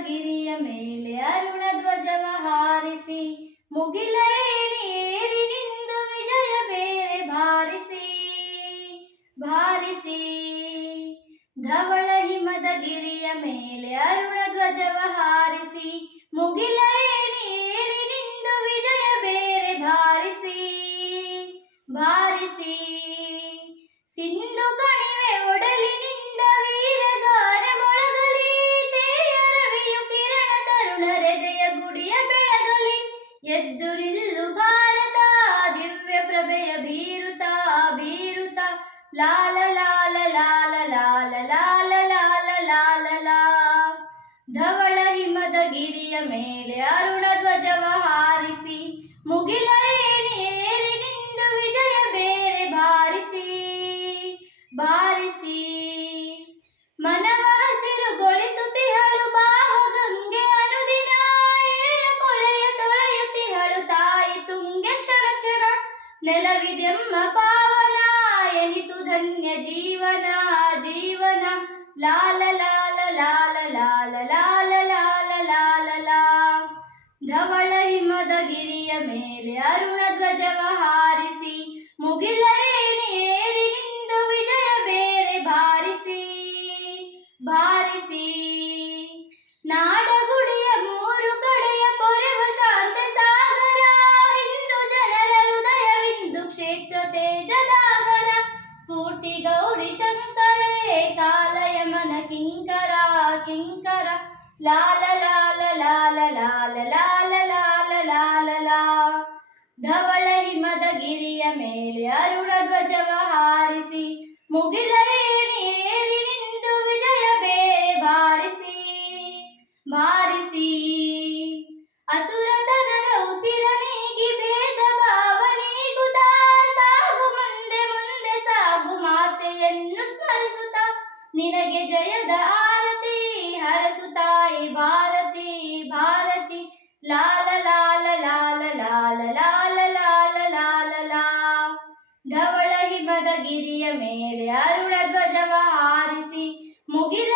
ಹಿಮದಗಿರಿಯ ಮೇಲೆ ಅರುಣ ಧ್ವಜವ ಹಾರಿಸಿ ಮುಗಿಲೇಣಿ ಏರಿ ನಿಂದು ವಿಜಯ ಬೇರೆ ಭಾರಿಸಿ ಭಾರಿಸಿ ಧವಳ ಹಿಮದ ಗಿರಿಯ ಮೇಲೆ ಅರುಣ ಧ್ವಜವ ಹಾರಿಸಿ ಮುಗಿಲೇಣಿ ಏರಿ ನಿಂದು ವಿಜಯ ಬೇರೆ ಭಾರಿಸಿ ಭಾರಿಸಿ ಸಿಂಧು ಕಣಿವೆ ಒಡಲಿನಿಂದ ಎದ್ದು ನಿಲ್ಲು ಭಾರತ, ದಿವ್ಯ ಪ್ರಭೆಯ ಬೀರುತ ಬೀರುತ ಲಾಲ ಲಾಲ ಲಾಲ ಲಾಲ ಲಾಲ ಲಾಲ ಲಾಲ ಲಾ ಧವಳ ಹಿಮದ ಗಿರಿಯ ಮೇಲೆ ಅರುಣ ನೆಲವಿದೆಮ್ಮ ಪಾವನ, ಎನಿತು ಧನ್ಯ ಜೀವನ ಜೀವನ. ಲಾಲ ಲಾಲ ಲಾಲ ಲಾಲ ಲಾಲ ಲಾಲ ಲಾಲ, ಲಾ. ಧವಳ ಹಿಮದ ಗಿರಿಯ ಮೇಲೆ ಅರುಣ ಧ್ವಜವ ಹಾರಿಸಿ ಮುಗಿಲ ಏರಿ ನಿಂದು ವಿಜಯ ಬೇರೆ ಬಾರಿಸಿ ಬಾರಿಸಿ. ನಾಡಗುಡಿಯ ತೇಜದಾಗರ ಸ್ಫೂರ್ತಿ ಗೌರಿ ಶಂಕರೇ ಕಾಲಯಮನ ಕಿಂಕರ ಕಿಂಕರ. ಲಾಲ ಲಾಲ ಲಾಲ ಲಾಲ ಲಾಲ ಲಾಲ ಲಾಲ, ಲಾ. ಧವಳ ಹಿಮದ ಗಿರಿಯ ಮೇಲೆ ಅರುಣ ಧ್ವಜವ ಹಾರಿಸಿ ಮುಗಿಲ ನಿಂದು ವಿಜಯ ಬೇರೆ ಬಾರಿಸಿ ಬಾರಿಸಿ. ಅಸುರತನದ ನಿನಗೆ ಜಯದ ಆರತಿ ಹರಸುತಾಯಿ ಭಾರತಿ ಭಾರತಿ ಲಾಲ ಲಾಲ ಲಾಲ ಲಾಲ ಲಾಲ ಲಾಲ ಲಾಲ ಲಾ ಧವಳ ಹಿಮದ ಗಿರಿಯ ಮೇಲೆ ಅರುಣ ಧ್ವಜವ ಹಾರಿಸಿ ಮುಗಿಲ